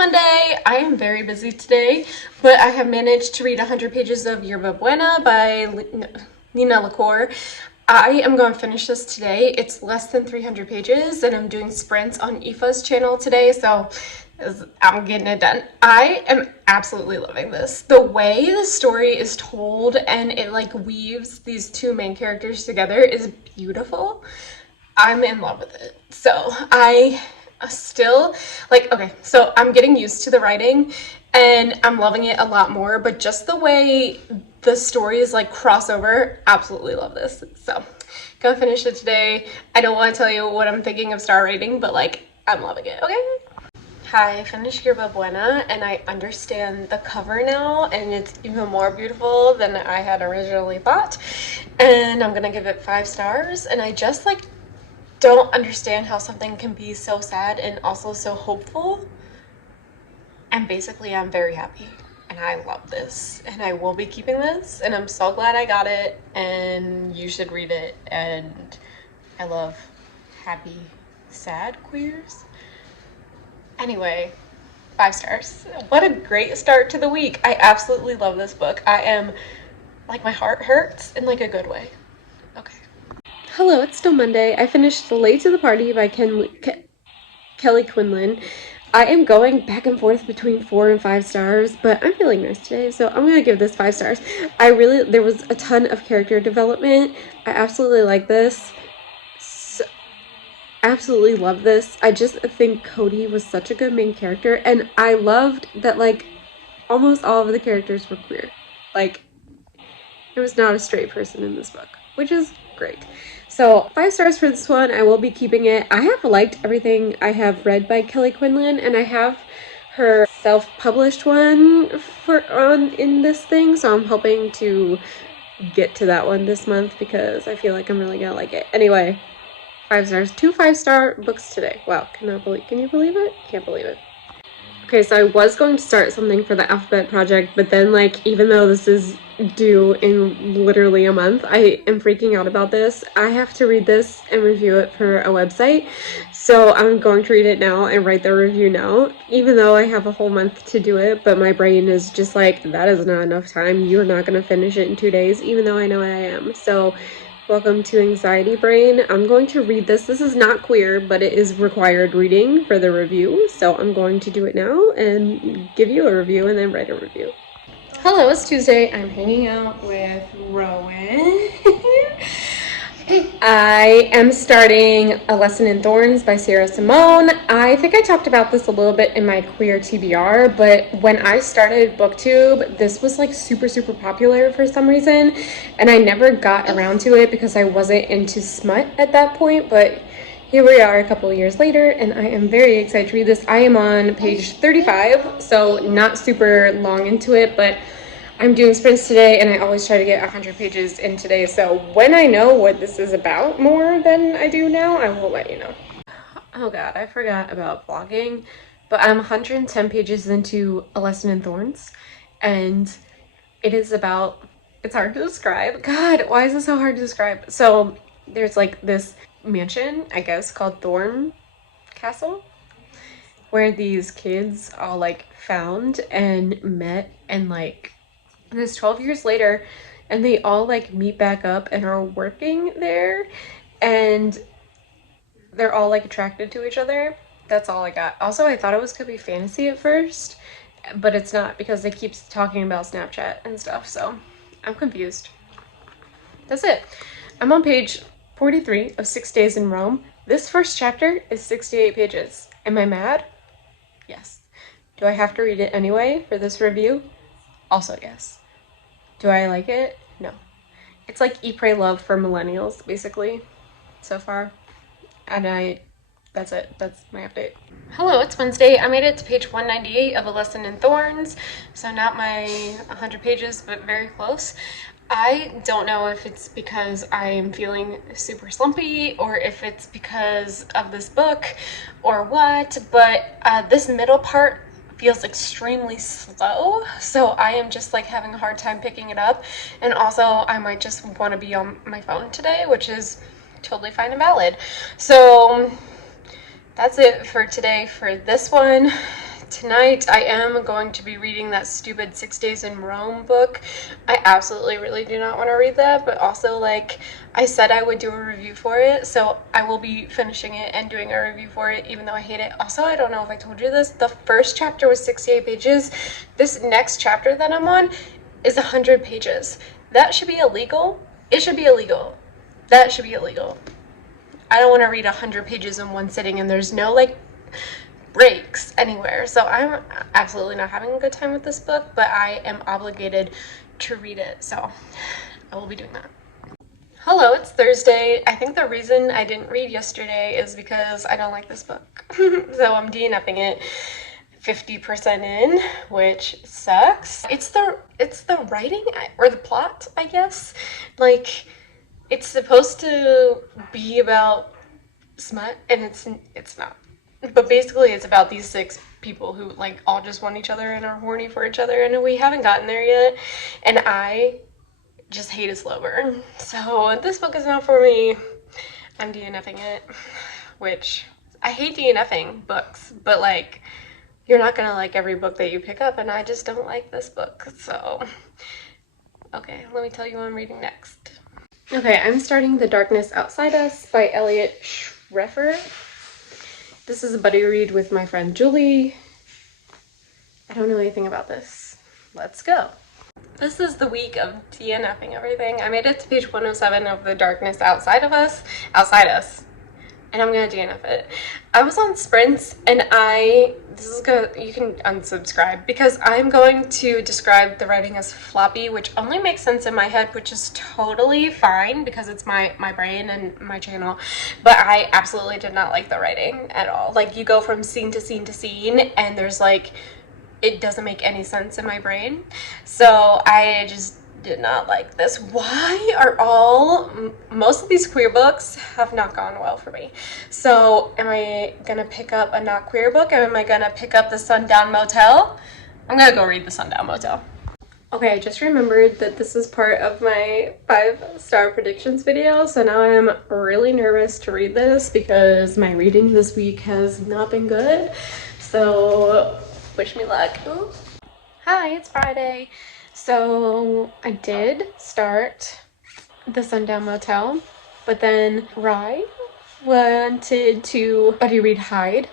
Monday. I am very busy today, but I have managed to read 100 pages of Yerba Buena by Nina LaCour. I am going to finish this today. It's less than 300 pages, and I'm doing sprints on Aoife's channel today, so I'm getting it done. I am absolutely loving this. The way the story is told and it like weaves these two main characters together is beautiful. I'm in love with it. So I still okay, so I'm getting used to the writing and I'm loving it a lot more, but just the way the stories like crossover, absolutely love this. So gonna finish it today. I don't want to tell you what I'm thinking of star rating, but like I'm loving it. Okay. Hi, I finished Yerba Buena and I understand the cover now, and it's even more beautiful than I had originally thought, and I'm gonna give it 5 stars. And I just like don't understand how something can be so sad and also so hopeful. And basically I'm very happy and I love this and I will be keeping this, and I'm so glad I got it, and you should read it. And I love happy sad queers. Anyway, 5 stars. What a great start to the week. I absolutely love this book. I am like, my heart hurts in like a good way. Okay. Hello, it's still Monday. I finished Late to the Party by Kelly Quinlan. I am going back and forth between 4 and 5 stars, but I'm feeling nice today, so I'm gonna give this 5 stars. There was a ton of character development. I absolutely like this. Absolutely love this. I just think Cody was such a good main character, and I loved that like almost all of the characters were queer. Like, there was not a straight person in this book, which is great. So 5 stars for this one. I will be keeping it. I have liked everything I have read by Kelly Quinlan, and I have her self-published one in this thing, so I'm hoping to get to that one this month because I feel like I'm really gonna like it. Anyway, 5 stars. 2 5-star books today. Wow, can you believe it? Can't believe it. Okay, so I was going to start something for the alphabet project, but then like, even though this is due in literally a month, I am freaking out about this. I have to read this and review it for a website, so I'm going to read it now and write the review now, even though I have a whole month to do it. But my brain is just like, that is not enough time. You're not going to finish it in 2 days, even though I know I am. So welcome to anxiety brain. I'm going to read this. This is not queer, but it is required reading for the review, so I'm going to do it now and give you a review and then write a review. Hello, it's Tuesday. I'm hanging out with Rowan. I am starting A Lesson in Thorns by Sarah Simone. I think I talked about this a little bit in my queer TBR, but when I started Booktube, this was like super popular for some reason, and I never got around to it because I wasn't into smut at that point. But here we are a couple of years later, and I am very excited to read this. I am on page 35, so not super long into it, but I'm doing sprints today, and I always try to get 100 pages in today, so when I know what this is about more than I do now, I will let you know. Oh god, I forgot about vlogging, but I'm 110 pages into A Lesson in Thorns, and it is about, it's hard to describe. God, why is it so hard to describe? So there's like this mansion, I guess, called Thorn Castle, where these kids all like found and met, and like this 12 years later, and they all like meet back up and are working there, and they're all like attracted to each other. That's all I got. Also, I thought it was gonna be fantasy at first, but it's not because they keep talking about Snapchat and stuff, so I'm confused. That's it. I'm on page 43 of 6 Days in Rome. This first chapter is 68 pages. Am I mad? Yes. Do I have to read it anyway for this review? Also yes. Do I like it? No. It's like Eat, Pray, Love for millennials, basically, so far. And that's it. That's my update. Hello, it's Wednesday. I made it to page 198 of A Lesson in Thorns, so not my 100 pages, but very close. I don't know if it's because I am feeling super slumpy or if it's because of this book or what, but this middle part feels extremely slow, so I am just like having a hard time picking it up, and also I might just want to be on my phone today, which is totally fine and valid. So that's it for today for this one. Tonight I am going to be reading that stupid 6 Days in Rome book. I absolutely really do not want to read that, but also like I said I would do a review for it, so I will be finishing it and doing a review for it even though I hate it. Also, I don't know if I told you this, the first chapter was 68 pages. This next chapter that I'm on is 100 pages. That should be illegal. It should be illegal. That should be illegal. I don't want to read 100 pages in one sitting and there's no like breaks anywhere, so I'm absolutely not having a good time with this book, but I am obligated to read it, so I will be doing that. Hello, it's Thursday. I think the reason I didn't read yesterday is because I don't like this book. So I'm DNFing it 50% in, which sucks. It's the writing or the plot, I guess. Like, it's supposed to be about smut and it's not. But basically it's about these 6 people who like all just want each other and are horny for each other, and we haven't gotten there yet, and I just hate a slow burn. So this book is not for me. I'm DNFing it, which I hate DNFing books, but like you're not gonna like every book that you pick up, and I just don't like this book. So okay, let me tell you what I'm reading next. Okay, I'm starting The Darkness Outside Us by Elliot Schrefer. This is a buddy read with my friend Julie. I don't know anything about this. Let's go. This is the week of DNFing everything. I made it to page 107 of The Darkness Outside Us, and I'm gonna DNF it. I was on sprints, and you can unsubscribe because I'm going to describe the writing as floppy, which only makes sense in my head, which is totally fine because it's my brain and my channel, but I absolutely did not like the writing at all. Like, you go from scene to scene to scene, and there's like, it doesn't make any sense in my brain, so I just did not like this. Why are most of these queer books have not gone well for me? So am I gonna pick up a not queer book? Am I gonna pick up The Sundown Motel? I'm gonna go read The Sundown Motel. Okay, I just remembered that this is part of my 5-star predictions video, so now I'm really nervous to read this because my reading this week has not been good, so wish me luck. Ooh. Hi, it's Friday. So I did start The Sundown Motel, but then Rye wanted to buddy read Hyde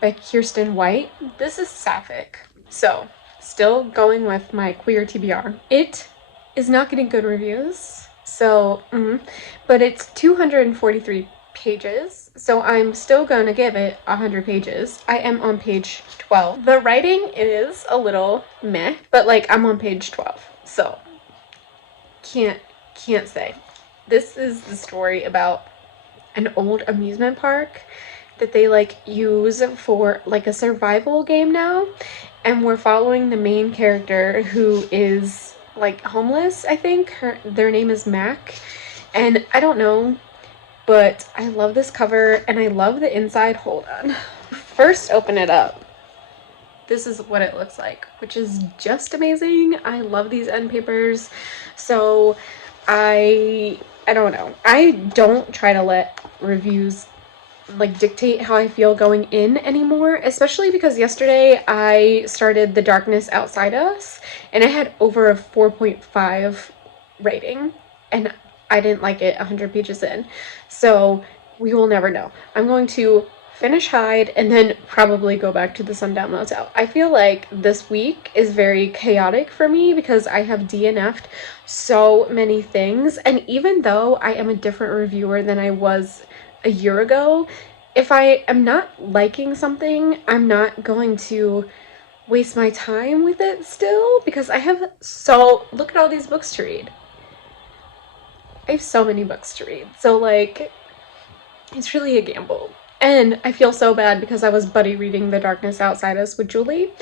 by Kirsten White. This is sapphic. So still going with my queer TBR. It is not getting good reviews, so but it's 243 pages, so I'm still gonna give it 100 pages. I am on page 12. The writing is a little meh, but like I'm on page 12, so can't say. This is the story about an old amusement park that they like use for like a survival game now, and we're following the main character who is like homeless. I think their name is Mac, and I don't know, but I love this cover and I love the inside. Hold on. First open it up. This is what it looks like, which is just amazing. I love these end papers. So I don't know. I don't try to let reviews like dictate how I feel going in anymore, especially because yesterday I started The Darkness Outside Us and I had over a 4.5 rating, and I didn't like it 100 pages in. So we will never know. I'm going to finish Hyde and then probably go back to The Sundown Motel. I feel like this week is very chaotic for me because I have DNF'd so many things, and even though I am a different reviewer than I was a year ago, if I am not liking something, I'm not going to waste my time with it still, because I have look at all these books to read. I have so many books to read, so like it's really a gamble. And I feel so bad because I was buddy reading The Darkness Outside Us with Julie,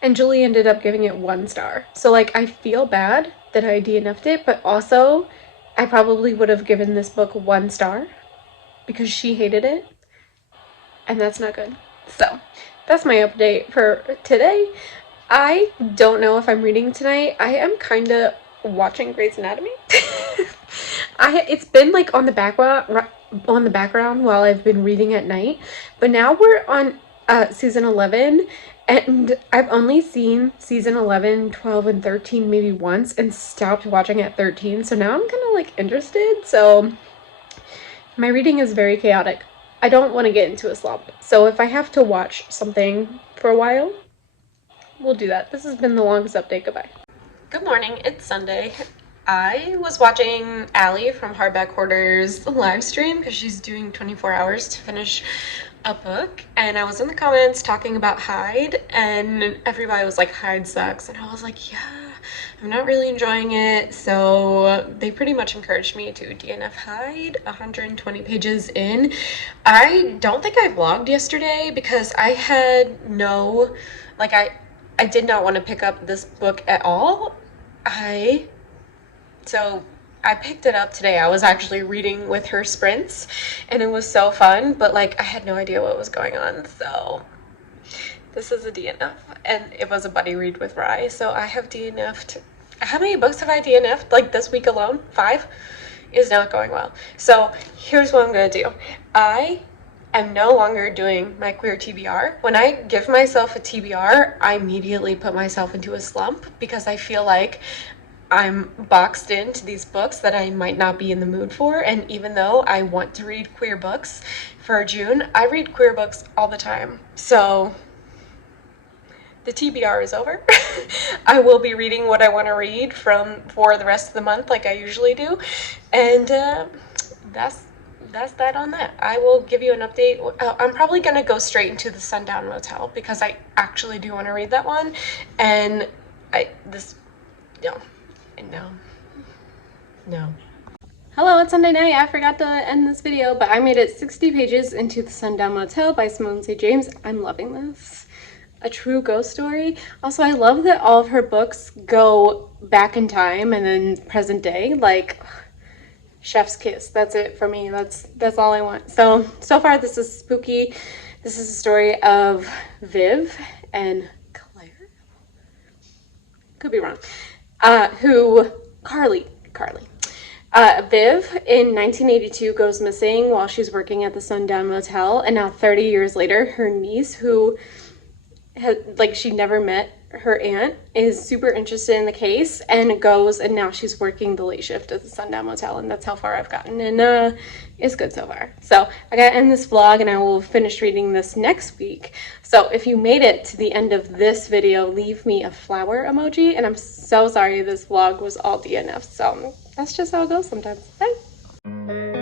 and Julie ended up giving it 1 star. So like I feel bad that I DNF'd it, but also I probably would have given this book 1 star because she hated it, and that's not good. So that's my update for today. I don't know if I'm reading tonight. I am kind of watching Grey's Anatomy. It's been like on the background while I've been reading at night, but now we're on season 11, And I've only seen season 11, 12, and 13 maybe once and stopped watching at 13. So now I'm kind of like interested. So my reading is very chaotic. I don't want to get into a slump. So if I have to watch something for a while, we'll do that. This has been the longest update. Goodbye. Good morning. It's Sunday. I was watching Allie from Hardback Hoarder's live stream because she's doing 24 hours to finish a book, and I was in the comments talking about Hyde, and everybody was like, Hyde sucks, and I was like, yeah, I'm not really enjoying it. So they pretty much encouraged me to DNF Hyde 120 pages in. I don't think I vlogged yesterday because I had no, like, I did not want to pick up this book at all. So I picked it up today. I was actually reading with her sprints, and it was so fun, but like I had no idea what was going on. So this is a DNF, and it was a buddy read with Rye. So I have DNF'd. How many books have I DNF'd like this week alone? 5 is not going well. So here's what I'm gonna do. I am no longer doing my queer TBR. When I give myself a TBR, I immediately put myself into a slump because I feel like I'm boxed into these books that I might not be in the mood for. And even though I want to read queer books for June, I read queer books all the time. So the TBR is over. I will be reading what I want to read for the rest of the month like I usually do. And that's that on that. I will give you an update. I'm probably going to go straight into the Sundown Motel because I actually do want to read that one. And No. Hello, it's Sunday night. I forgot to end this video, but I made it 60 pages into The Sundown Motel by Simone St. James. I'm loving this. A true ghost story. Also, I love that all of her books go back in time and then present day. Like, chef's kiss. That's it for me. That's all I want. So far this is spooky. This is a story of Viv and Claire. Could be wrong. Carly. Viv in 1982 goes missing while she's working at the Sundown Motel, and now 30 years later, her niece, who she never met her aunt, is super interested in the case and goes, and now she's working the late shift at the Sundown Motel, and that's how far I've gotten, and it's good so far. So I gotta end this vlog, and I will finish reading this next week. So if you made it to the end of this video, leave me a flower emoji, and I'm so sorry this vlog was all DNF. So that's just how it goes sometimes. Bye.